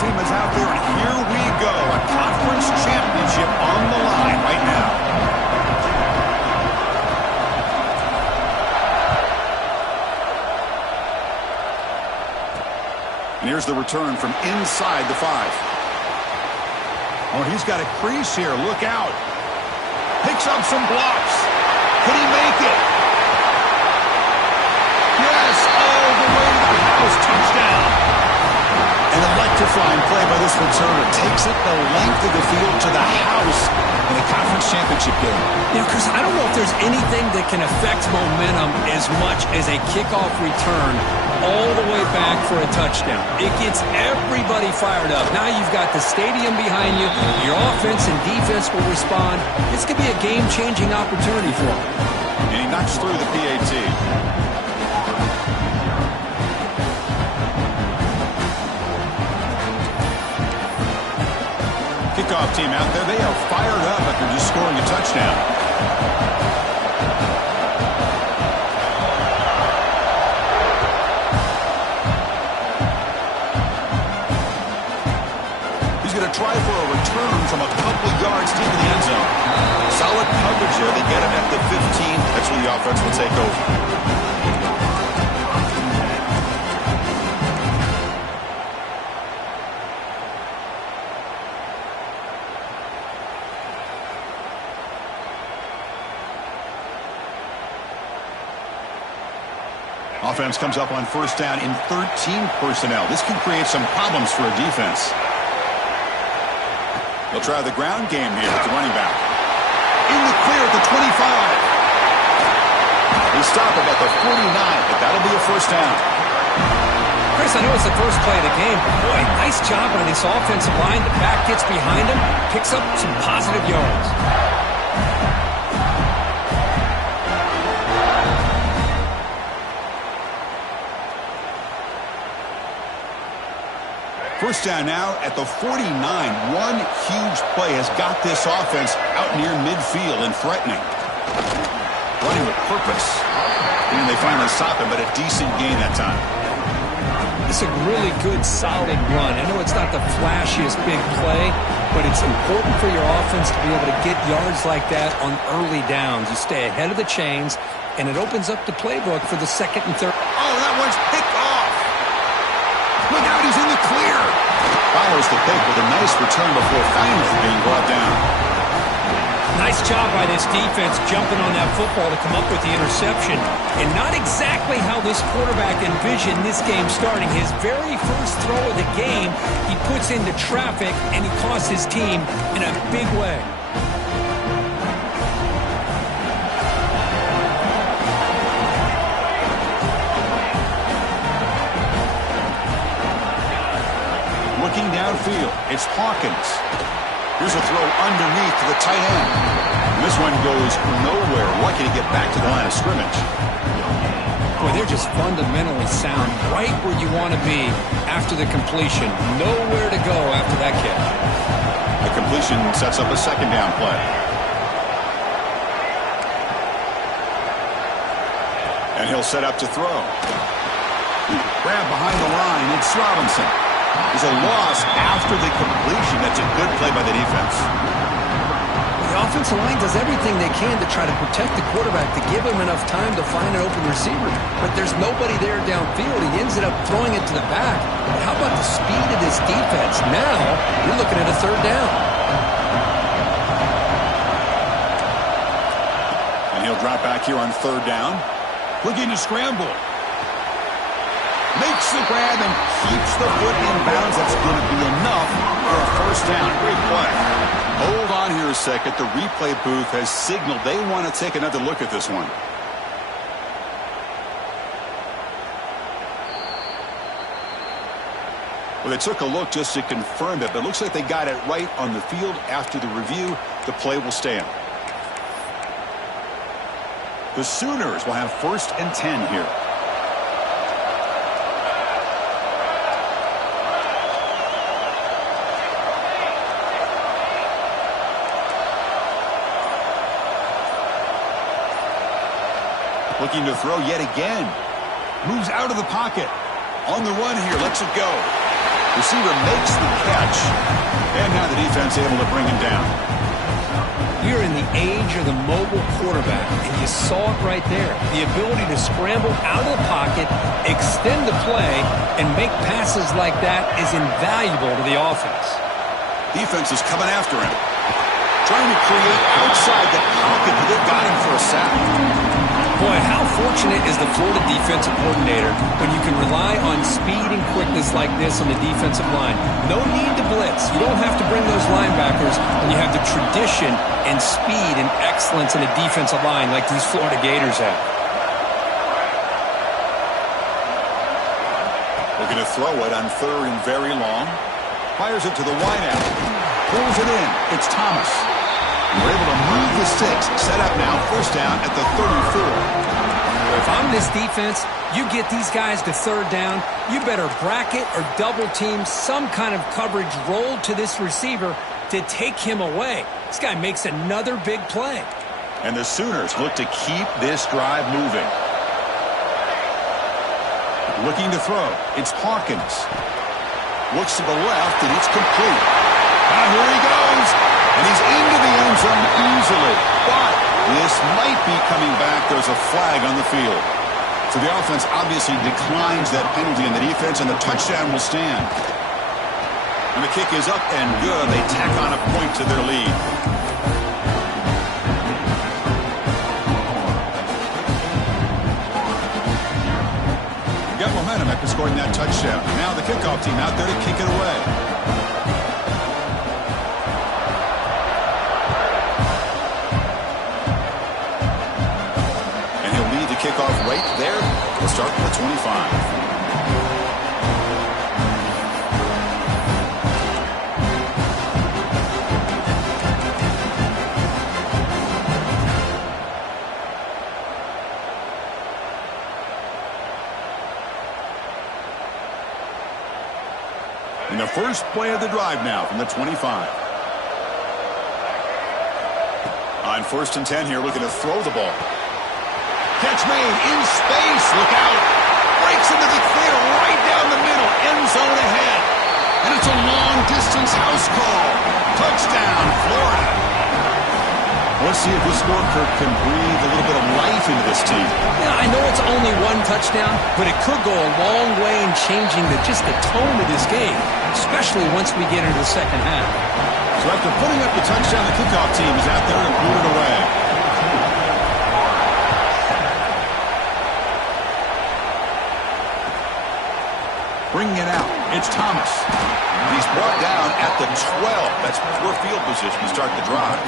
team is out there, and here we go. A conference championship on the line right now. And here's the return from inside the 5. Oh, he's got a crease here. Look out. Picks up some blocks. Can he make it? Yes, all the way to the house. Touchdown. An electrifying play by this returner. Takes it the length of the field to the house in the conference championship game. Yeah, Chris, I don't know if there's anything that can affect momentum as much as a kickoff return all the way back for a touchdown. It gets everybody fired up. Now you've got the stadium behind you. Your offense and defense will respond. This could be a game-changing opportunity for them. And he knocks through the PAT. Kickoff team out there. They are fired up after just scoring a touchdown. He's going to try for a return from a couple yards deep in the end zone. Solid coverage there. They get him at the 15. That's where the offense will take over. Offense comes up on first down in 13 personnel. This can create some problems for a defense. They'll try the ground game here with the running back. In the clear at the 25. They stop him at the 49, but that'll be a first down. Chris, I know it's the first play of the game, but boy, nice job on this offensive line. The back gets behind him, picks up some positive yards. First down now at the 49. One huge play has got this offense out near midfield and threatening. Running with purpose. And they finally stop him, but a decent gain that time. It's a really good, solid run. I know it's not the flashiest big play, but it's important for your offense to be able to get yards like that on early downs. You stay ahead of the chains, and it opens up the playbook for the second and third. Oh, that one's picked off. Look out, he's in the clear. Follows the pick with a nice return before finally being brought down. Nice job by this defense jumping on that football to come up with the interception. And not exactly how this quarterback envisioned this game starting. His very first throw of the game, he puts into traffic, and he costs his team in a big way. Looking downfield, it's Hawkins. Here's a throw underneath to the tight end. And this one goes nowhere. Lucky to get back to the line of scrimmage. Boy, they're just fundamentally sound, right where you want to be after the completion. Nowhere to go after that catch. The completion sets up a second down play. And he'll set up to throw. Grab behind the line, it's Robinson. There's a loss after the completion. That's a good play by the defense. The offensive line does everything they can to try to protect the quarterback, to give him enough time to find an open receiver. But there's nobody there downfield. He ends up throwing it to the back. But how about the speed of this defense? Now, you're looking at a third down. And he'll drop back here on third down. Looking to scramble. Makes the grab and keeps the foot in bounds. That's going to be enough for a first down. Great play. Hold on here a second. The replay booth has signaled they want to take another look at this one. Well, they took a look just to confirm it, but it looks like they got it right on the field. After the review, the play will stand. The Sooners will have 1st and 10 here. Looking to throw yet again. Moves out of the pocket. On the run here. Lets it go. Receiver makes the catch. And now the defense able to bring him down. You're in the age of the mobile quarterback, and you saw it right there. The ability to scramble out of the pocket, extend the play, and make passes like that is invaluable to the offense. Defense is coming after him. Trying to create outside the pocket, but they've got him for a sack. Boy, how fortunate is the Florida defensive coordinator when you can rely on speed and quickness like this on the defensive line. No need to blitz. You don't have to bring those linebackers when you have the tradition and speed and excellence in the defensive line like these Florida Gators have. Looking to throw it on 3rd and very long. Fires it to the wideout. Pulls it in. It's Thomas. We're able to move the sticks. Set up now. First down at the 34. If I'm this defense, you get these guys to 3rd down, you better bracket or double team some kind of coverage roll to this receiver to take him away. This guy makes another big play. And the Sooners look to keep this drive moving. Looking to throw. It's Hawkins. Looks to the left, and it's complete. Here he goes. And he's into the end zone easily. But this might be coming back. There's a flag on the field. So the offense obviously declines that penalty, and the defense and the touchdown will stand. And the kick is up and good. They tack on a point to their lead. Got momentum after scoring that touchdown. Now the kickoff team out there to kick it away. And he'll lead the kickoff right there. We'll start with the 25. In the first play of the drive now from the 25. On 1st and 10 here, looking to throw the ball. Catch made in space. Look out. Breaks into the clear right down the middle. End zone ahead. And it's a long-distance house call. Touchdown, Florida. Let's see if this scorecard can breathe a little bit of life into this team. Yeah, I know it's only one touchdown, but it could go a long way in changing just the tone of this game, especially once we get into the second half. So after putting up the touchdown, the kickoff team is out there to boot it away. Bringing it out, it's Thomas. He's brought down at the 12. That's poor field position to start the drive.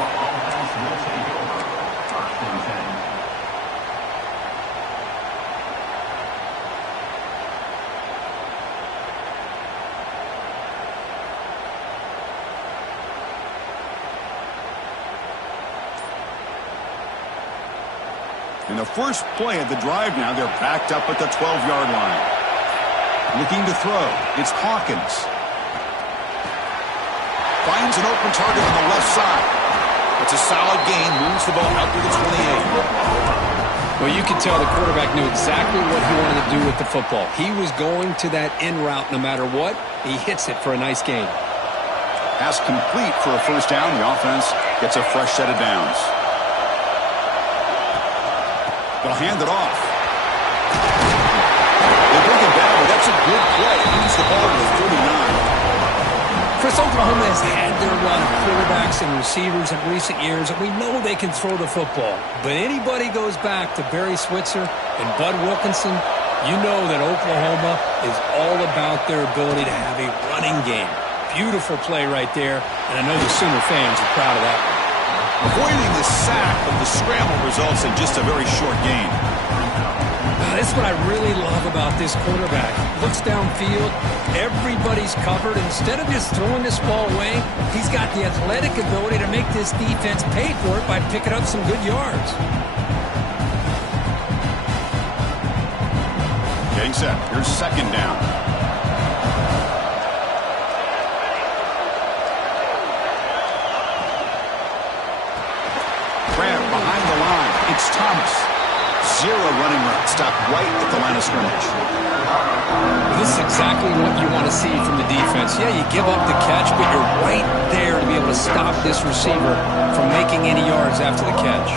In the first play of the drive now, they're backed up at the 12-yard line. Looking to throw. It's Hawkins. Finds an open target on the left side. It's a solid gain. Moves the ball out to the 28. Well, you can tell the quarterback knew exactly what he wanted to do with the football. He was going to that in route no matter what. He hits it for a nice gain. Pass complete for a first down. The offense gets a fresh set of downs. They'll hand it off. They bring it down, but that's a good play. Moves the ball to the 39. Chris, Oklahoma has had their run of quarterbacks and receivers in recent years, and we know they can throw the football. But anybody goes back to Barry Switzer and Bud Wilkinson, you know that Oklahoma is all about their ability to have a running game. Beautiful play right there, and I know the Sooner fans are proud of that one. Avoiding the sack, but the scramble results in just a very short gain. This is what I really love about this quarterback. Looks downfield, everybody's covered. Instead of just throwing this ball away, he's got the athletic ability to make this defense pay for it by picking up some good yards. Getting set. Here's second down. Grab behind the line. It's Thomas. Zero running route. Stop right at the line of scrimmage. This is exactly what you want to see from the defense. Yeah, you give up the catch, but you're right there to be able to stop this receiver from making any yards after the catch.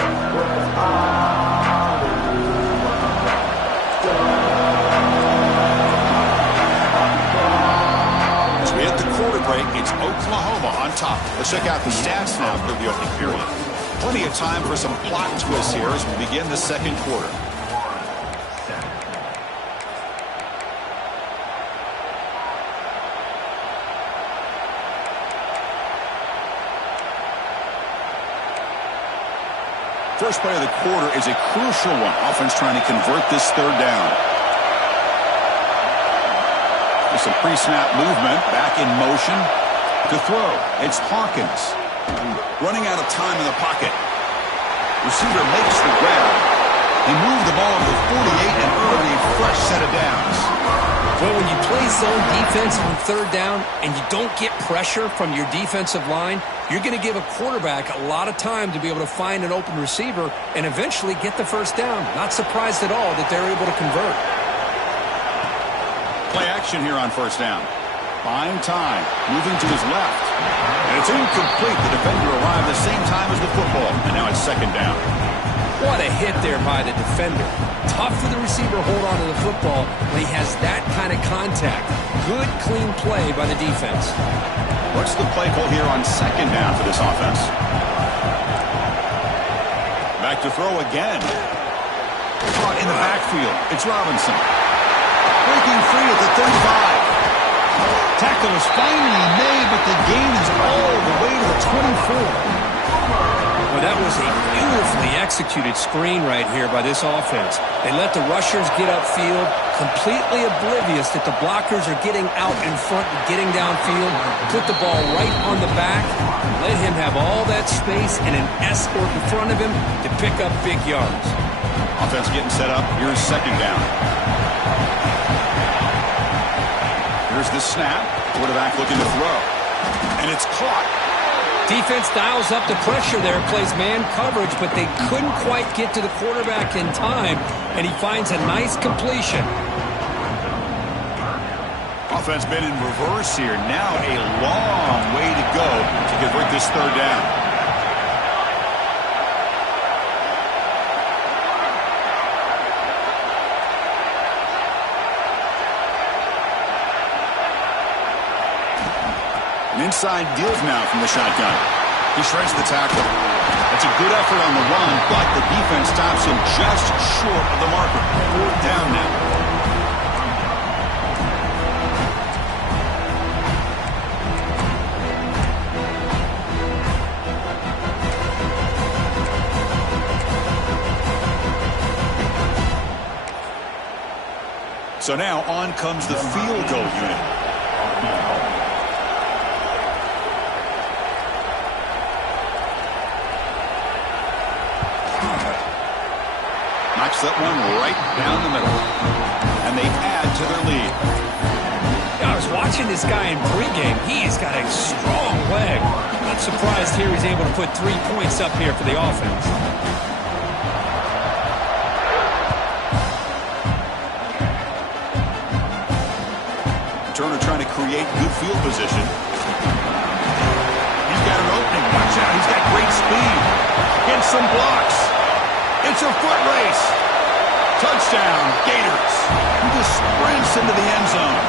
As we hit the quarter break, it's Oklahoma on top. Let's check out the stats now for the opening period. Plenty of time for some plot twists here as we begin the second quarter. First play of the quarter is a crucial one. Offense trying to convert this third down. With some pre-snap movement, back in motion to throw. It's Hawkins. Running out of time in the pocket. Receiver makes the grab. He moved the ball to the 48 and earned a fresh set of downs. Well, when you play zone defense on third down and you don't get pressure from your defensive line, you're going to give a quarterback a lot of time to be able to find an open receiver and eventually get the first down. Not surprised at all that they're able to convert. Play action here on first down. Buying time, moving to his left. And it's incomplete. The defender arrived the same time as the football. And now it's second down. What a hit there by the defender. Tough for the receiver to hold on to the football when he has that kind of contact. Good, clean play by the defense. What's the play call here on second down for this offense? Back to throw again. Caught in the backfield. It's Robinson. Breaking free at the 35. Tackle is finally made, but the gain is all the way to the 24. Well, that was a beautifully executed screen right here by this offense. They let the rushers get upfield, completely oblivious that the blockers are getting out in front and getting downfield. Put the ball right on the back, let him have all that space and an escort in front of him to pick up big yards. Offense getting set up. Here's second down. Here's the snap. Quarterback looking to throw. And it's caught. Defense dials up the pressure there, plays man coverage, but they couldn't quite get to the quarterback in time, and he finds a nice completion. Offense been in reverse here. Now a long way to go to convert this third down. An inside give now from the shotgun. He shreds the tackle. That's a good effort on the run, but the defense stops him just short of the marker. Fourth down now. So now on comes the field goal unit. Knocks that one right down the middle. And they add to their lead. I was watching this guy in pregame. He's got a strong leg. Not surprised here he's able to put 3 points up here for the offense. Turner trying to create good field position. He's got an opening. Watch out. He's got great speed. Gets some blocks. It's a foot race. Touchdown, Gators. He just sprints into the end zone.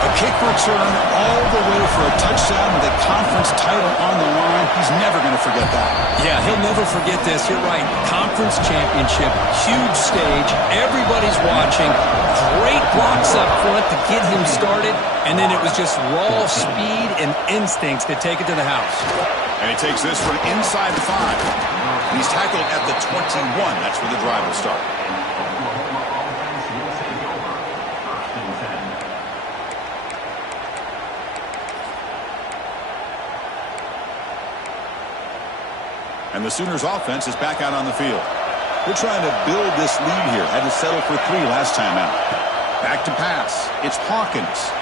A kick return all the way for a touchdown with a conference title on the line. He's never going to forget that. Yeah, he'll never forget this. You're right. Conference championship, huge stage. Everybody's watching. Great blocks up front to get him started. And then it was just raw speed and instincts to take it to the house. And he takes this from inside the 5. He's tackled at the 21. That's where the drive will start. And the Sooners offense is back out on the field. They're trying to build this lead here. Had to settle for 3 last time out. Back to pass. It's Hawkins.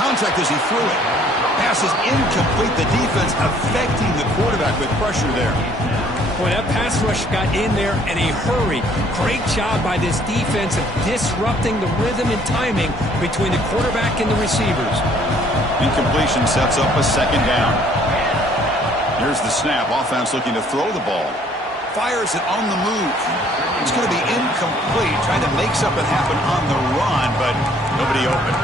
Contact as he threw it. Pass is incomplete. The defense affecting the quarterback with pressure there. Boy, that pass rush got in there in a hurry. Great job by this defense of disrupting the rhythm and timing between the quarterback and the receivers. Incompletion sets up a second down. Here's the snap. Offense looking to throw the ball. Fires it on the move. It's going to be incomplete. Trying to make something happen on the run, but nobody open.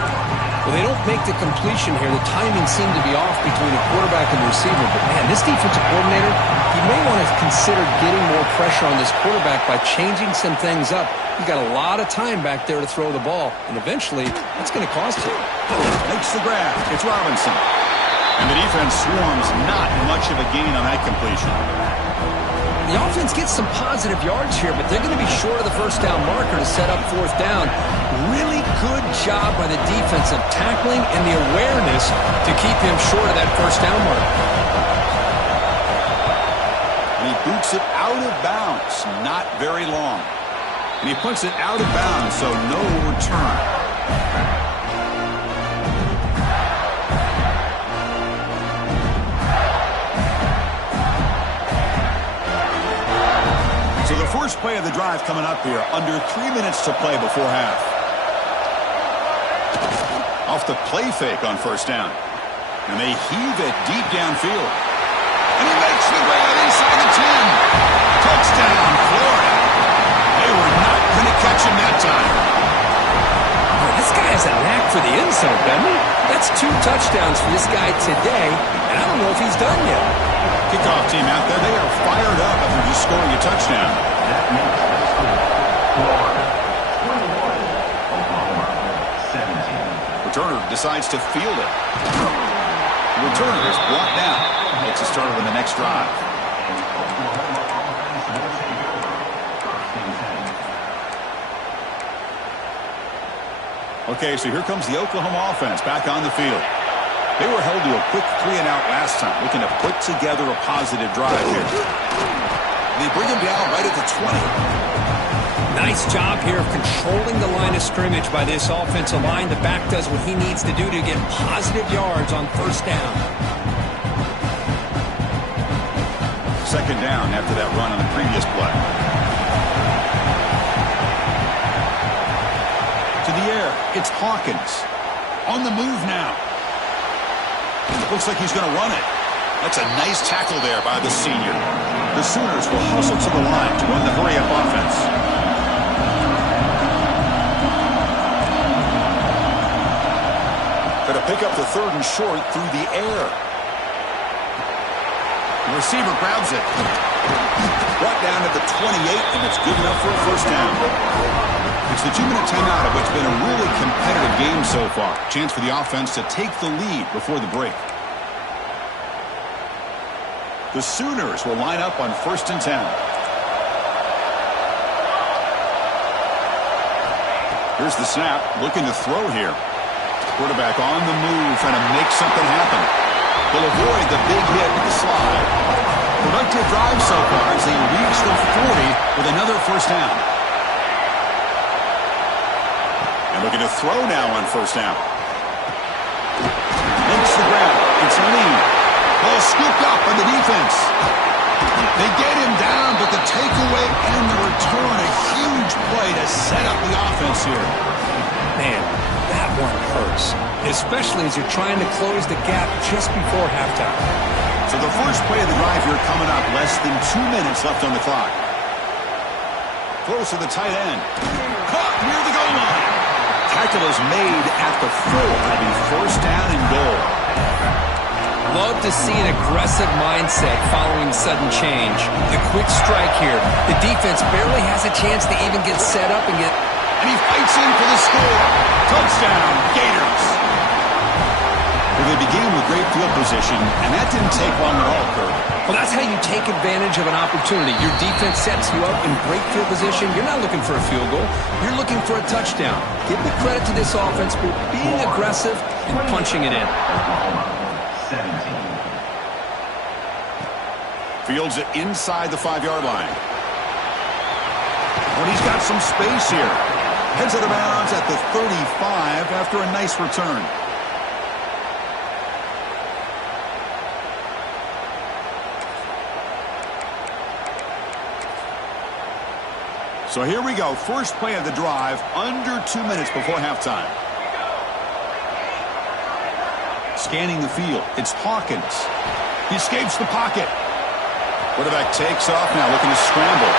Well, they don't make the completion here. The timing seemed to be off between the quarterback and the receiver. But, man, this defensive coordinator, he may want to consider getting more pressure on this quarterback by changing some things up. You got a lot of time back there to throw the ball, and eventually that's going to cost you. Makes the grab. It's Robinson. And the defense swarms. Not much of a gain on that completion. The offense gets some positive yards here, but they're going to be short of the first down marker to set up fourth down. Really good job by the defense of tackling and the awareness to keep him short of that first down marker. And he boots it out of bounds. Not very long. And he puts it out of bounds, so no return. So the first play of the drive coming up here. Under 3 minutes to play before half. Off the play fake on first down. And they heave it deep downfield. And he makes the grab inside the 10. Touchdown, Florida. They were not going to catch him that time. Oh, this guy has a knack for the end zone, doesn't he? That's 2 touchdowns for this guy today, and I don't know if he's done yet. Kickoff team out there, they are fired up after just scoring a touchdown. Returner decides to field it. The returner is brought down. Makes a start on the next drive. Okay, so here comes the Oklahoma offense back on the field. They were held to a quick 3-and-out last time, looking to put together a positive drive here. They bring him down right at the 20. Nice job here of controlling the line of scrimmage by this offensive line. The back does what he needs to do to get positive yards on first down. Second down after that run on the previous play. To the air, it's Hawkins. On the move now. Looks like he's going to run it. That's a nice tackle there by the senior. The Sooners will hustle to the line to run the hurry-up offense. Going to pick up the 3rd and short through the air. The receiver grabs it. Brought down at the 28, and it's good enough for a first down. It's the 2-minute timeout of what's been a really competitive game so far. Chance for the offense to take the lead before the break. The Sooners will line up on 1st and 10. Here's the snap, looking to throw here. Quarterback on the move, trying to make something happen. He'll avoid the big hit with the slide. Productive drive so far as they reach the 40 with another first down. And looking to throw now on first down. Makes the grab. It's lead. Ball scooped up by the defense. They get him down, but the takeaway and the return, a huge play to set up the offense here. Man, that one hurts, especially as you're trying to close the gap just before halftime. So the first play of the drive here coming up, less than 2 minutes left on the clock. Close to the tight end. Caught near the goal line. Tackle is made at the 4. It'll be first down and goal. Love to see an aggressive mindset following sudden change. The quick strike here. The defense barely has a chance to even get set up and get... And he fights in for the score. Touchdown, Gators. Well, they began with great field position, and that didn't take long at all, Kurt. Well, that's how you take advantage of an opportunity. Your defense sets you up in great field position. You're not looking for a field goal. You're looking for a touchdown. Give the credit to this offense for being aggressive and punching it in. Fields it inside the 5-yard line. But he's got some space here. Heads out of bounds at the 35 after a nice return. So here we go. First play of the drive, under 2 minutes before halftime. Scanning the field. It's Hawkins. He escapes the pocket. Quarterback takes off now, looking to scramble.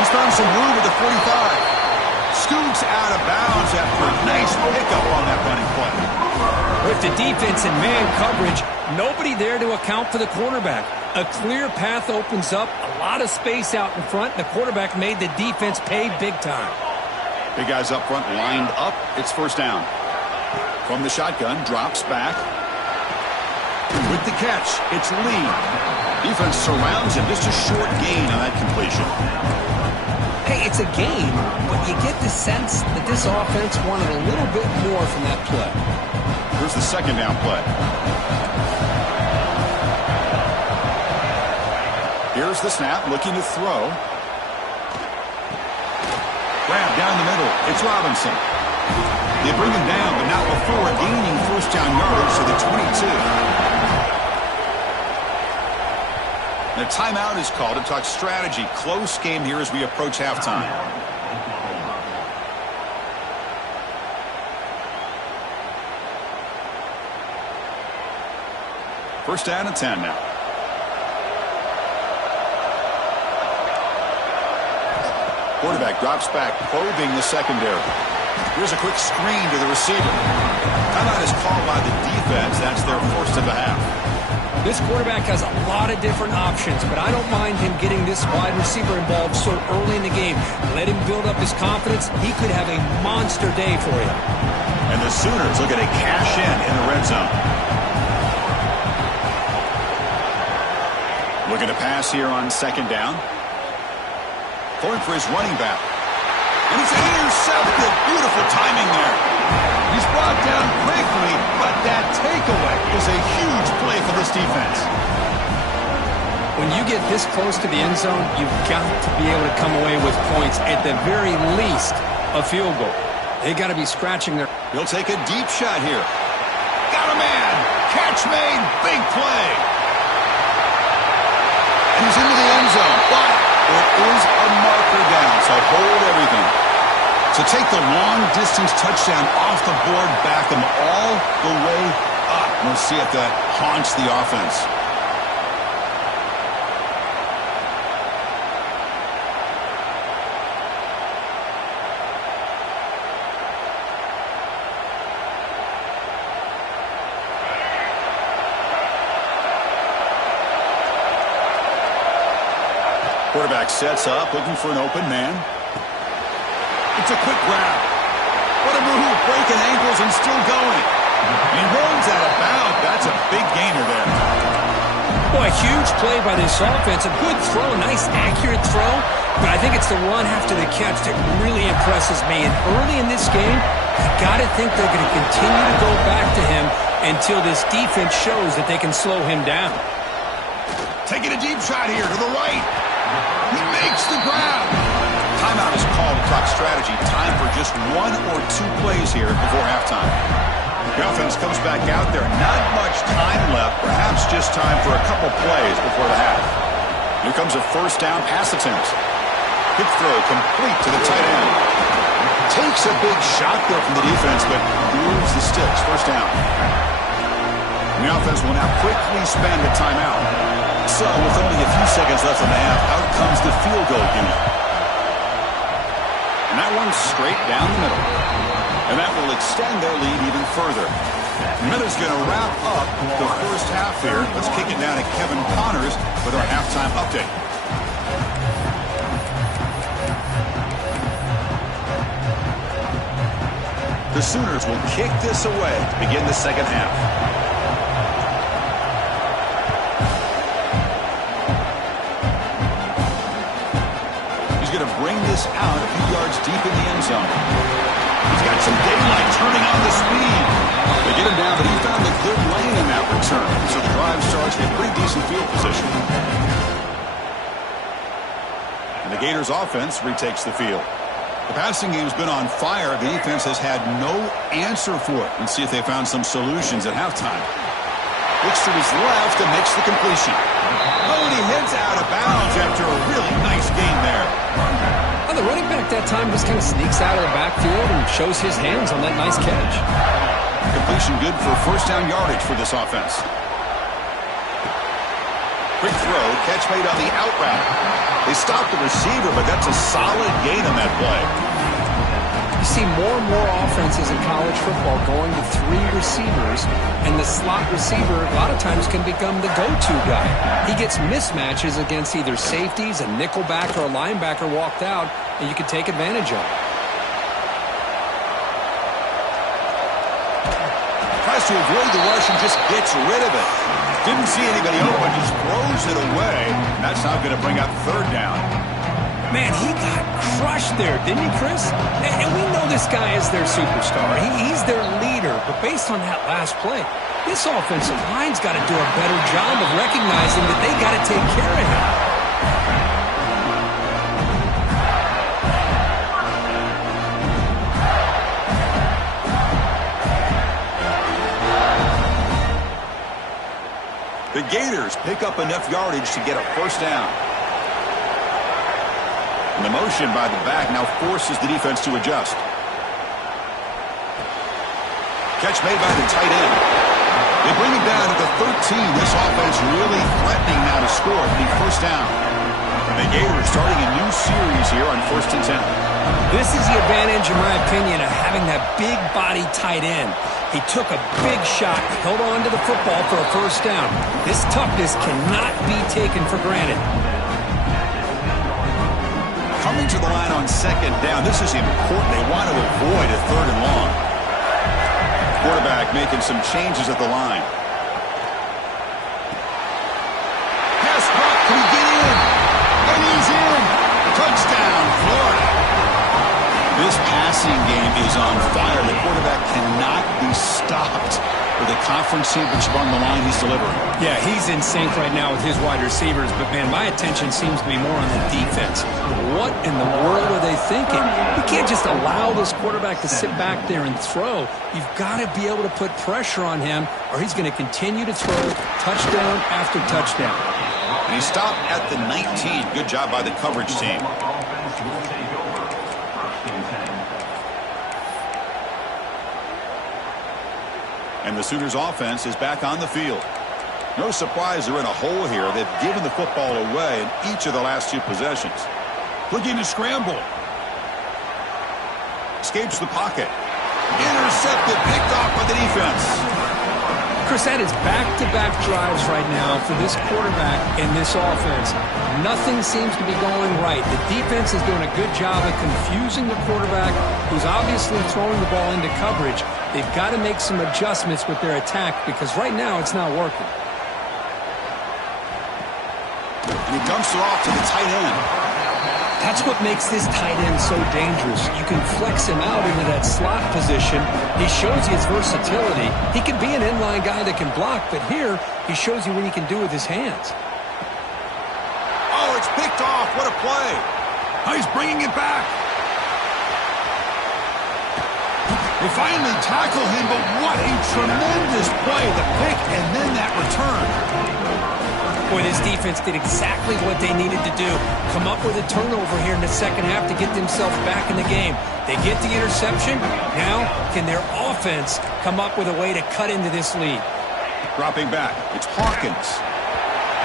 He's found some room at the 45. Scoots out of bounds after a nice pickup on that running play. With the defense in man coverage, nobody there to account for the quarterback. A clear path opens up, a lot of space out in front. The quarterback made the defense pay big time. Big guys up front lined up. It's first down. From the shotgun, drops back. With the catch, it's Lee. Defense surrounds him. Just a short gain on that completion. Hey, it's a game, but you get the sense that this offense wanted a little bit more from that play. Here's the second down play. Here's the snap, looking to throw. Grab down the middle. It's Robinson. They bring him down, but not before gaining first down yardage to the 22. And a timeout is called to talk strategy. Close game here as we approach halftime. First down and 10 now. Quarterback drops back, probing the secondary. Here's a quick screen to the receiver. Timeout is called by the defense. That's their first of the half. This quarterback has a lot of different options, but I don't mind him getting this wide receiver involved so early in the game. Let him build up his confidence. He could have a monster day for you. And the Sooners looking to cash in the red zone. Looking to pass here on second down. Going for his running back. And he's intercepted. Beautiful timing there. He's brought down quickly, but that takeaway is a huge play for this defense. When you get this close to the end zone, you've got to be able to come away with points. At the very least, a field goal. They got to be scratching their... He'll take a deep shot here. Got a man. Catch made. Big play. And he's into the end zone, but there is a marker down, so hold everything. So take the long-distance touchdown off the board, back them all the way up. We'll see if that haunts the offense. Quarterback sets up, looking for an open man. It's a quick grab. What a move, breaking ankles and still going. He runs out of bounds. That's a big gainer there. Boy, huge play by this offense. A good throw, nice accurate throw. But I think it's the run after the catch that really impresses me. And early in this game, you got to think they're going to continue to go back to him until this defense shows that they can slow him down. Taking a deep shot here to the right. He makes the grab. Timeout is called to talk strategy. Time for just one or two plays here before halftime. The offense comes back out there. Not much time left. Perhaps just time for a couple plays before the half. Here comes a first down pass attempt. Quick throw complete to the tight end. Takes a big shot there from the defense, but moves the sticks. First down. And the offense will now quickly spend a timeout. So with only a few seconds left in the half, out comes the field goal unit. And that one's straight down the middle. And that will extend their lead even further. Miller's going to wrap up the first half here. Let's kick it down to Kevin Connors with our halftime update. The Sooners will kick this away to begin the second half. Going to bring this out a few yards deep in the end zone. He's got some daylight turning on the speed. They get him down, but he found a good lane in that return. So the drive starts with pretty decent field position. And the Gators offense retakes the field. The passing game's been on fire. The defense has had no answer for it. Let's see if they found some solutions at halftime. Looks to his left and makes the completion. Oh, and he heads out of bounds after a really nice game there. Well, the running back that time just kind of sneaks out of the backfield and shows his hands on that nice catch. Completion good for first down yardage for this offense. Quick throw, catch made on the out route. They stopped the receiver, but that's a solid gain on that play. You see more and more offenses in college football going to 3 receivers, and the slot receiver a lot of times can become the go-to guy. He gets mismatches against either safeties, a nickelback, or a linebacker walked out, and you can take advantage of it. Tries to avoid the rush and just gets rid of it. Didn't see anybody open, just throws it away. That's not going to bring up third down. Man, he got crushed there, didn't he, Chris? And we know this guy is their superstar. He's their leader. But based on that last play, this offensive line's got to do a better job of recognizing that they got to take care of him. The Gators pick up enough yardage to get a first down. And the motion by the back now forces the defense to adjust. Catch made by the tight end. They bring it down at the 13. This offense really threatening now to score the first down. And the Gators starting a new series here on 1st and 10. This is the advantage, in my opinion, of having that big body tight end. He took a big shot, held on to the football for a first down. This toughness cannot be taken for granted. Coming to the line on 2nd down, this is important. They want to avoid a 3rd and long. Quarterback making some changes at the line. Pass block, can he get in? And he's in. Touchdown, Florida. This passing game is on fire. The quarterback cannot be stopped. With a conference championship on the line, he's delivering. Yeah, he's in sync right now with his wide receivers, but, man, my attention seems to be more on the defense. What in the world are they thinking? You can't just allow this quarterback to sit back there and throw. You've got to be able to put pressure on him, or he's going to continue to throw touchdown after touchdown. And he stopped at the 19. Good job by the coverage team. And the Sooners offense is back on the field. No surprise they're in a hole here. They've given the football away in each of the last 2 possessions. Looking to scramble. Escapes the pocket. Intercepted, picked off by the defense. Chris, that is back-to-back drives right now for this quarterback and this offense. Nothing seems to be going right. The defense is doing a good job of confusing the quarterback, who's obviously throwing the ball into coverage. They've got to make some adjustments with their attack because right now it's not working. And he dumps it off to the tight end. That's what makes this tight end so dangerous. You can flex him out into that slot position. He shows you his versatility. He can be an inline guy that can block, but here he shows you what he can do with his hands. Oh, it's picked off. What a play. Oh, he's bringing it back. They finally tackle him, but what a tremendous play. The pick and then that return. Boy, this defense did exactly what they needed to do. Come up with a turnover here in the second half to get themselves back in the game. They get the interception. Now, can their offense come up with a way to cut into this lead? Dropping back. It's Hawkins.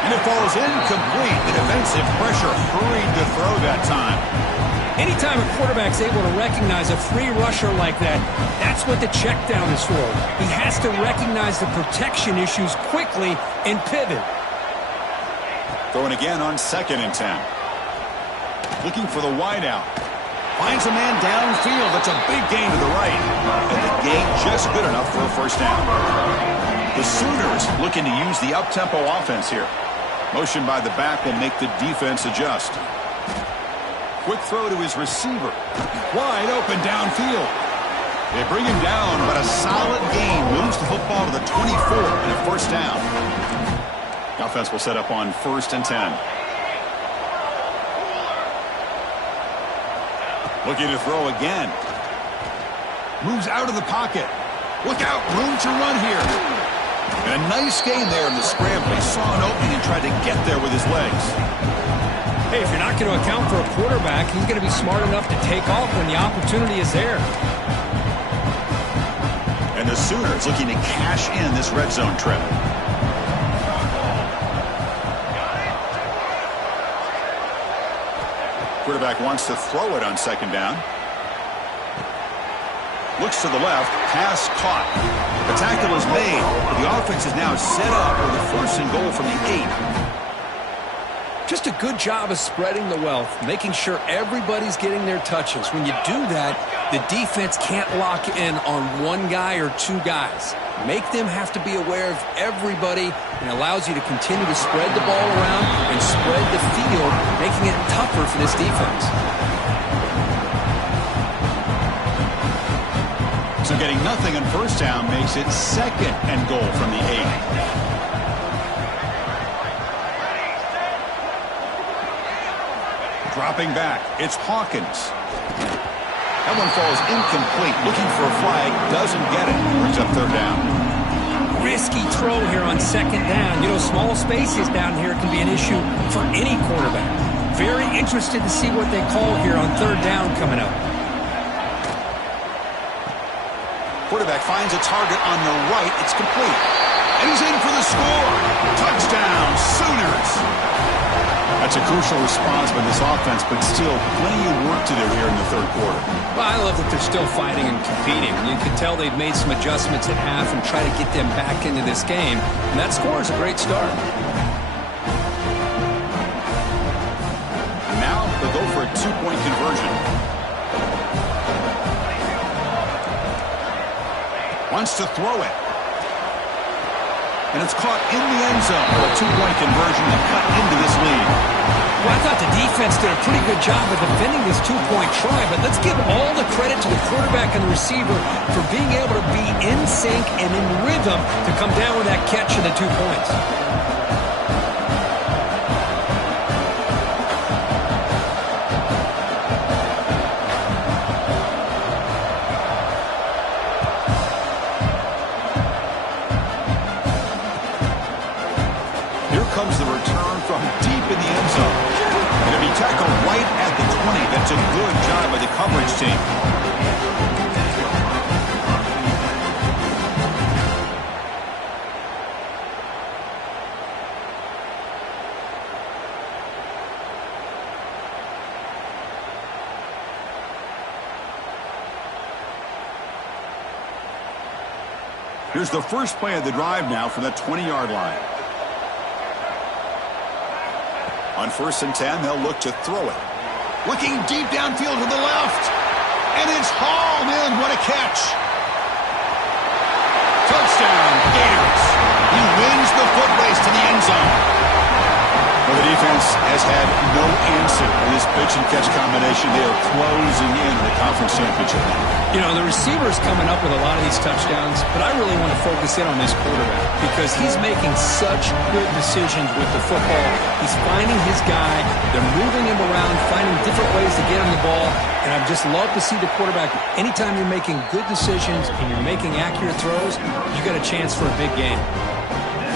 And it falls incomplete. The defensive pressure hurried to throw that time. Anytime a quarterback's able to recognize a free rusher like that, that's what the check down is for. He has to recognize the protection issues quickly and pivot. Throwing again on 2nd and 10. Looking for the wideout. Finds a man downfield. That's a big gain to the right. And the gain just good enough for a first down. The Sooners looking to use the up-tempo offense here. Motion by the back will make the defense adjust. Quick throw to his receiver. Wide open downfield. They bring him down, but a solid gain moves the football to the 24 and a first down. The offense will set up on 1st and 10. Looking to throw again. Moves out of the pocket. Look out, room to run here. And a nice gain there in the scramble. He saw an opening and tried to get there with his legs. Hey, if you're not going to account for a quarterback, he's going to be smart enough to take off when the opportunity is there. And the Sooners looking to cash in this red zone trip. Quarterback wants to throw it on second down. Looks to the left. Pass caught. The tackle is made. The offense is now set up with a 1st and goal from the 8. Just a good job of spreading the wealth, making sure everybody's getting their touches. When you do that, the defense can't lock in on one guy or two guys. Make them have to be aware of everybody, and allows you to continue to spread the ball around and spread the field, making it tougher for this defense. So getting nothing on 1st down makes it 2nd and goal from the 8. Dropping back, it's Hawkins. That one falls incomplete. Looking for a flag, doesn't get it. Brings up 3rd down. Risky throw here on 2nd down. You know, small spaces down here can be an issue for any quarterback. Very interested to see what they call here on 3rd down coming up. Quarterback finds a target on the right. It's complete. And he's in for the score. Touchdown, Sooners. That's a crucial response by this offense, but still plenty of work to do here in the 3rd quarter. Well, I love that they're still fighting and competing. You can tell they've made some adjustments at half and try to get them back into this game. And that score is a great start. And now they'll go for a 2-point conversion. Wants to throw it. And it's caught in the end zone for a 2-point conversion to cut into this lead. Well, I thought the defense did a pretty good job of defending this 2-point try, but let's give all the credit to the quarterback and the receiver for being able to be in sync and in rhythm to come down with that catch and the 2 points. Comes the return from deep in the end zone. And to be tackled right at the 20. That's a good job by the coverage team. Here's the first play of the drive now from the 20-yard line. On 1st and 10, they'll look to throw it. Looking deep downfield to the left. And it's hauled in. What a catch. Touchdown, Gators. He wins the foot race to the end zone. Well, the defense has had no answer in this pitch and catch combination. They are closing in the conference championship. You know, the receiver's coming up with a lot of these touchdowns, but I really want to focus in on this quarterback because he's making such good decisions with the football. He's finding his guy. They're moving him around, finding different ways to get him the ball, and I just love to see the quarterback. Anytime you're making good decisions and you're making accurate throws, you got a chance for a big game.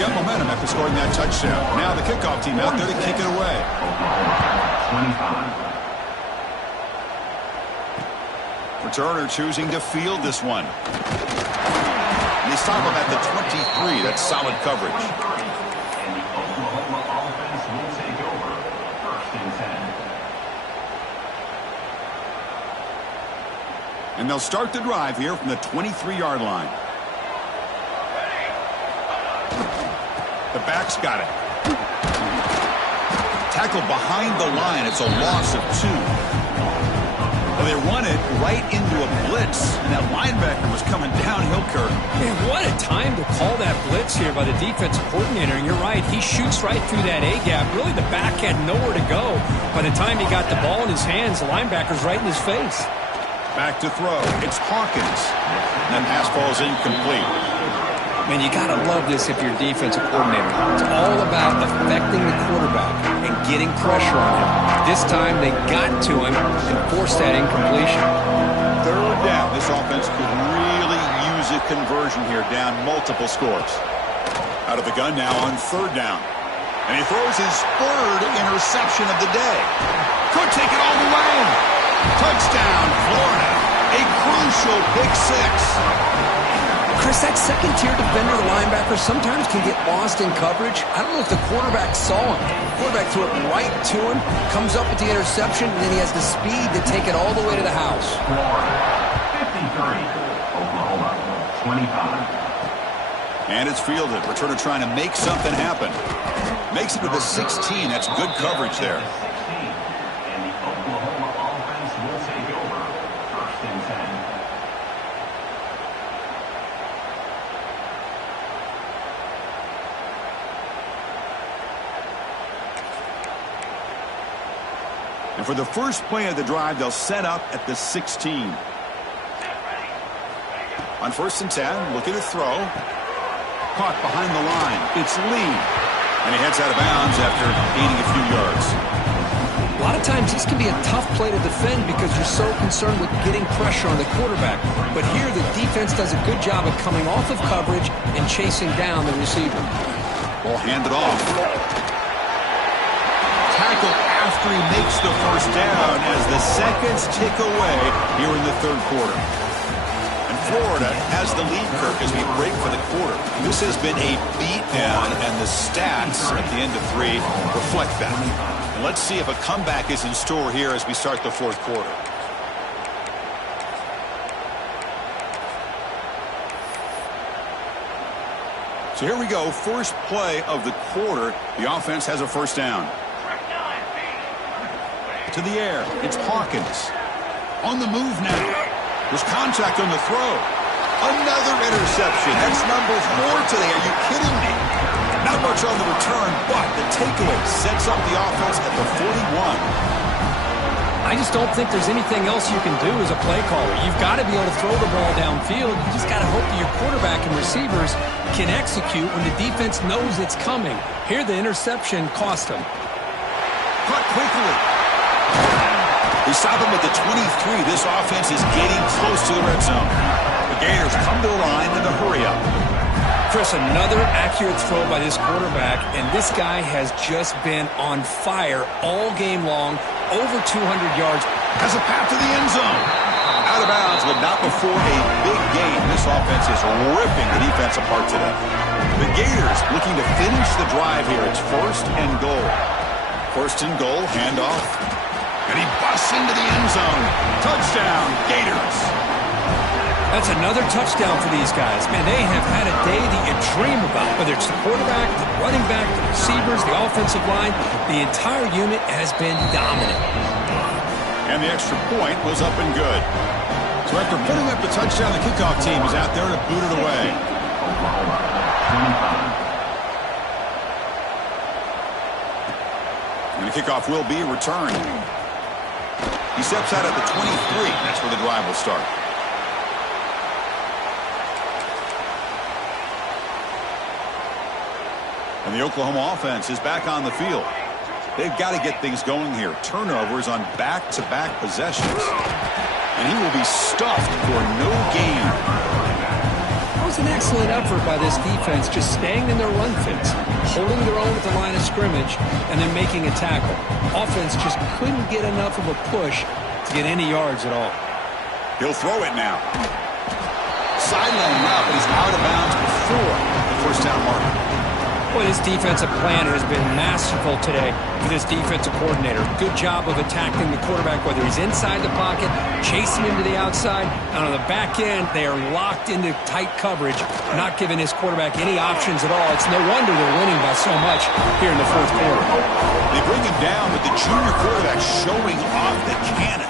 Got momentum after scoring that touchdown. Now the kickoff team out there to kick it away. 25. Returner choosing to field this one. They stop him at the 23. That's solid coverage. And the Oklahoma offense will take over 1st and 10. And they'll start the drive here from the 23-yard line. The back's got it. Tackle behind the line. It's a loss of 2. Well, they run it right into a blitz, and that linebacker was coming downhill, Kirk. Man, what a time to call that blitz here by the defensive coordinator. And you're right, he shoots right through that A-gap. Really, the back had nowhere to go. By the time he got the ball in his hands, the linebacker's right in his face. Back to throw. It's Hawkins. And that pass ball is incomplete. Man, you got to love this if you're a defensive coordinator. It's all about affecting the quarterback and getting pressure on him. This time, they got to him and forced that incompletion. 3rd down. This offense could really use a conversion here, down multiple scores. Out of the gun now on 3rd down. And he throws his third interception of the day. Could take it all the way. Touchdown, Florida. A crucial pick six. Chris, that second-tier defender linebacker sometimes can get lost in coverage. I don't know if the quarterback saw him. The quarterback threw it right to him, comes up with the interception, and then he has the speed to take it all the way to the house. Florida 53, Oklahoma 25. And it's fielded. Returner trying to make something happen. Makes it to the 16. That's good coverage there. And the Oklahoma offense will take over. First and 10. And for the first play of the drive, they'll set up at the 16. On first and 10, look at the throw. Caught behind the line. It's Lee. And he heads out of bounds after gaining a few yards. A lot of times this can be a tough play to defend because you're so concerned with getting pressure on the quarterback. But here the defense does a good job of coming off of coverage and chasing down the receiver. Ball handed off. Tackle after he makes the first down as the seconds tick away here in the third quarter. And Florida has the lead, Kirk, as we break for the quarter. This has been a beatdown, and the stats at the end of 3 reflect that. And let's see if a comeback is in store here as we start the fourth quarter. So here we go, first play of the quarter. The offense has a first down. To the air, it's Hawkins. On the move now. There's contact on the throw. Another interception. That's number 4 today. Are you kidding me? Not much on the return, but the takeaway sets up the offense at the 41. I just don't think there's anything else you can do as a play caller. You've got to be able to throw the ball downfield. You just got to hope that your quarterback and receivers can execute when the defense knows it's coming. Here the interception cost him. Cut quickly. They stop him at the 23. This offense is getting close to the red zone. The Gators come to the line in the hurry-up. Chris, another accurate throw by this quarterback, and this guy has just been on fire all game long, over 200 yards. Has a path to the end zone. Out of bounds, but not before a big gain. This offense is ripping the defense apart today. The Gators looking to finish the drive here. It's first and goal. First and goal, handoff. And he busts into the end zone. Touchdown, Gators. That's another touchdown for these guys. Man, they have had a day that you dream about. Whether it's the quarterback, the running back, the receivers, the offensive line, the entire unit has been dominant. And the extra point was up and good. So after putting up the touchdown, the kickoff team is out there to boot it away. And the kickoff will be returned. He steps out at the 23. That's where the drive will start. And the Oklahoma offense is back on the field. They've got to get things going here. Turnovers on back-to-back possessions. And he will be stuffed for no gain. That was an excellent effort by this defense, just staying in their run fits, holding their own at the line of scrimmage, and then making a tackle. Offense just couldn't get enough of a push to get any yards at all. He'll throw it now. Sideline route, but he's out of bounds before the first down marker. Boy, this defensive plan has been masterful today for this defensive coordinator. Good job of attacking the quarterback, whether he's inside the pocket, chasing him to the outside. And on the back end, they are locked into tight coverage, not giving his quarterback any options at all. It's no wonder they're winning by so much here in the fourth quarter. They bring him down with the junior quarterback showing off the cannon.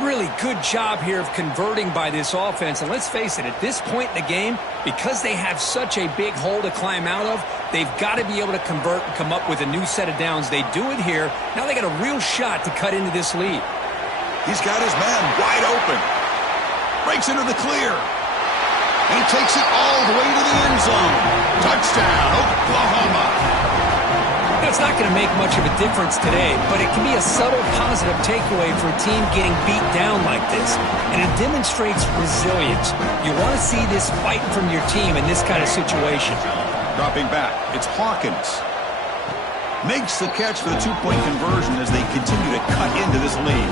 Really good job here of converting by this offense. And let's face it, at this point in the game, because they have such a big hole to climb out of, they've got to be able to convert and come up with a new set of downs. They do it here. Now they got a real shot to cut into this lead. He's got his man wide open. Breaks into the clear. And he takes it all the way to the end zone. Touchdown, Oklahoma. It's not going to make much of a difference today, but it can be a subtle positive takeaway for a team getting beat down like this. And it demonstrates resilience. You want to see this fight from your team in this kind of situation. Dropping back, it's Hawkins. Makes the catch for the two-point conversion as they continue to cut into this lead.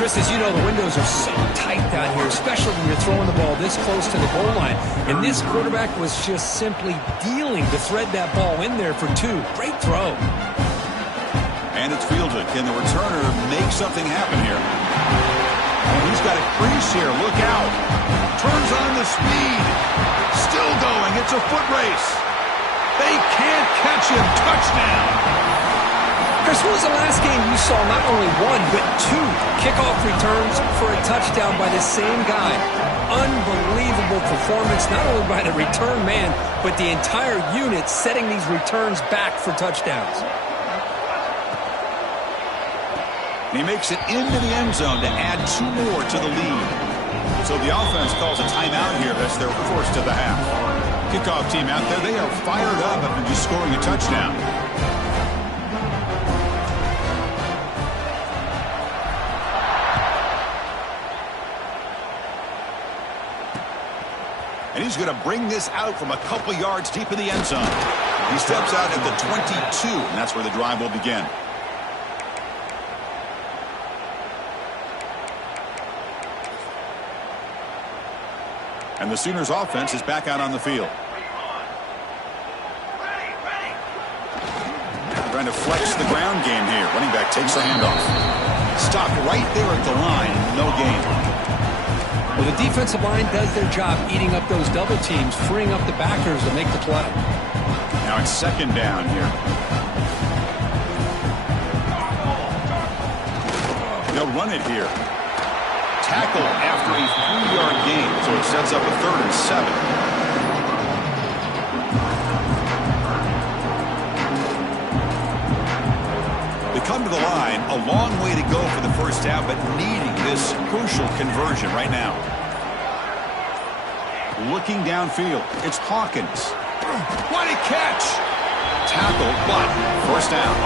Chris, as you know, the windows are so tight down here, especially when you're throwing the ball this close to the goal line. And this quarterback was just simply dealing to thread that ball in there for two. Great throw. And it's fielded. Can the returner make something happen here? And he's got a crease here. Look out. Turns on the speed. Still going. It's a foot race. They can't catch him. Touchdown. Chris, when was the last game you saw not only one, but two kickoff returns for a touchdown by the same guy? Unbelievable performance, not only by the return man, but the entire unit setting these returns back for touchdowns. He makes it into the end zone to add two more to the lead. So the offense calls a timeout here. That's their first of the half. Kickoff team out there, they are fired up after just scoring a touchdown. And he's going to bring this out from a couple yards deep in the end zone. He steps out at the 22, and that's where the drive will begin. And the Sooners offense is back out on the field. Trying to flex the ground game here. Running back takes the handoff. Stopped right there at the line. No gain. Well, the defensive line does their job eating up those double teams, freeing up the backers to make the play. Now it's second down here. They'll run it here. Tackle after a 3-yard gain, so it sets up a 3rd and 7. They come to the line, a long way to go for the first half, but needing this crucial conversion right now. Looking downfield, it's Hawkins. What a catch! Tackle, but first down.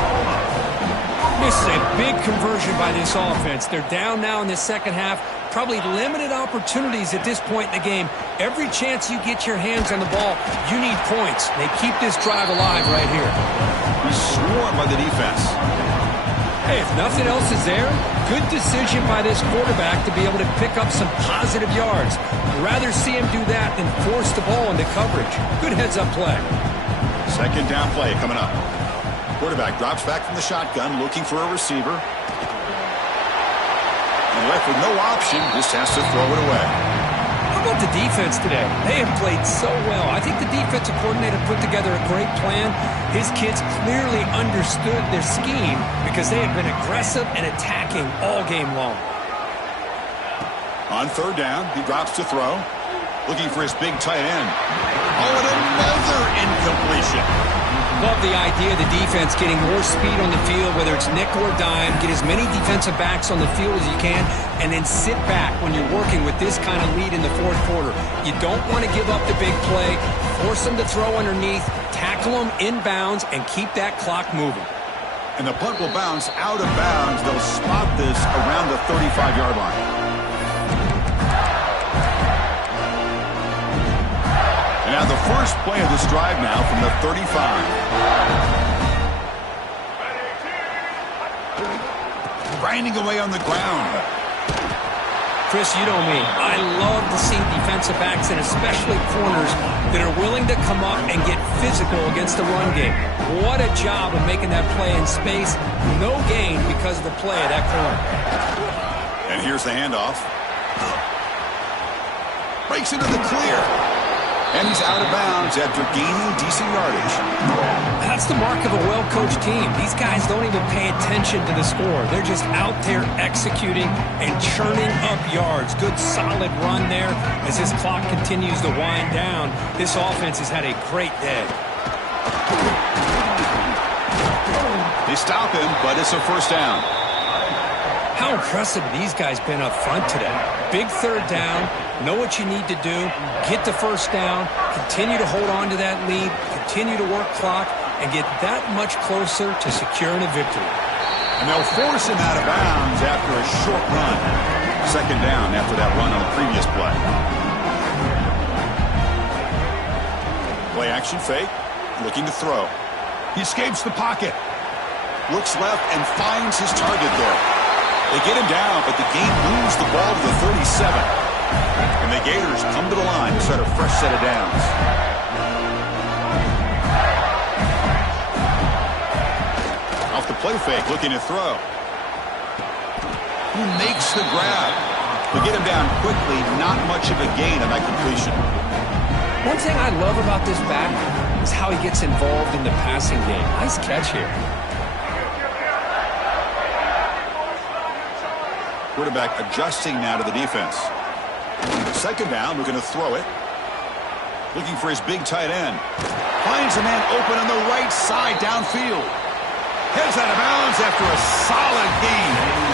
This is a big conversion by this offense. They're down now in the second half. Probably limited opportunities at this point in the game. Every chance you get your hands on the ball, you need points. They keep this drive alive right here. He's swarmed by the defense. Hey, if nothing else is there, good decision by this quarterback to be able to pick up some positive yards. Rather see him do that than force the ball into coverage. Good heads-up play. Second down play coming up. Quarterback drops back from the shotgun, looking for a receiver. And left with no option, just has to throw it away. How about the defense today? They have played so well. I think the defensive coordinator put together a great plan. His kids clearly understood their scheme because they have been aggressive and attacking all game long. On third down, he drops to throw. Looking for his big tight end. Oh, and another incompletion. Love the idea of the defense getting more speed on the field, whether it's nickel or dime, get as many defensive backs on the field as you can, and then sit back when you're working with this kind of lead in the fourth quarter. You don't want to give up the big play, force them to throw underneath, tackle them inbounds, and keep that clock moving. And the punt will bounce out of bounds. They'll spot this around the 35-yard line. Now the first play of this drive now from the 35. Grinding away on the ground. Chris, you know me. I love to see defensive backs and especially corners that are willing to come up and get physical against the run game. What a job of making that play in space. No gain because of the play of that corner. And here's the handoff. Breaks into the clear. And he's out of bounds after gaining decent yardage. That's the mark of a well-coached team. These guys don't even pay attention to the score. They're just out there executing and churning up yards. Good, solid run there. As this clock continues to wind down, this offense has had a great day. They stop him, but it's a first down. How impressive have these guys been up front today? Big third down, know what you need to do, get the first down, continue to hold on to that lead, continue to work clock, and get that much closer to securing a victory. And they'll force him out of bounds after a short run. Second down after that run on the previous play. Play action fake, looking to throw. He escapes the pocket. Looks left and finds his target there. They get him down, but the game moves the ball to the 37. And the Gators come to the line to start a fresh set of downs. Off the play fake, looking to throw. He makes the grab. They get him down quickly, not much of a gain on that completion. One thing I love about this back is how he gets involved in the passing game. Nice catch here. Quarterback adjusting now to the defense. Second down, looking to throw it. Looking for his big tight end. Finds a man open on the right side downfield. Heads out of bounds after a solid gain.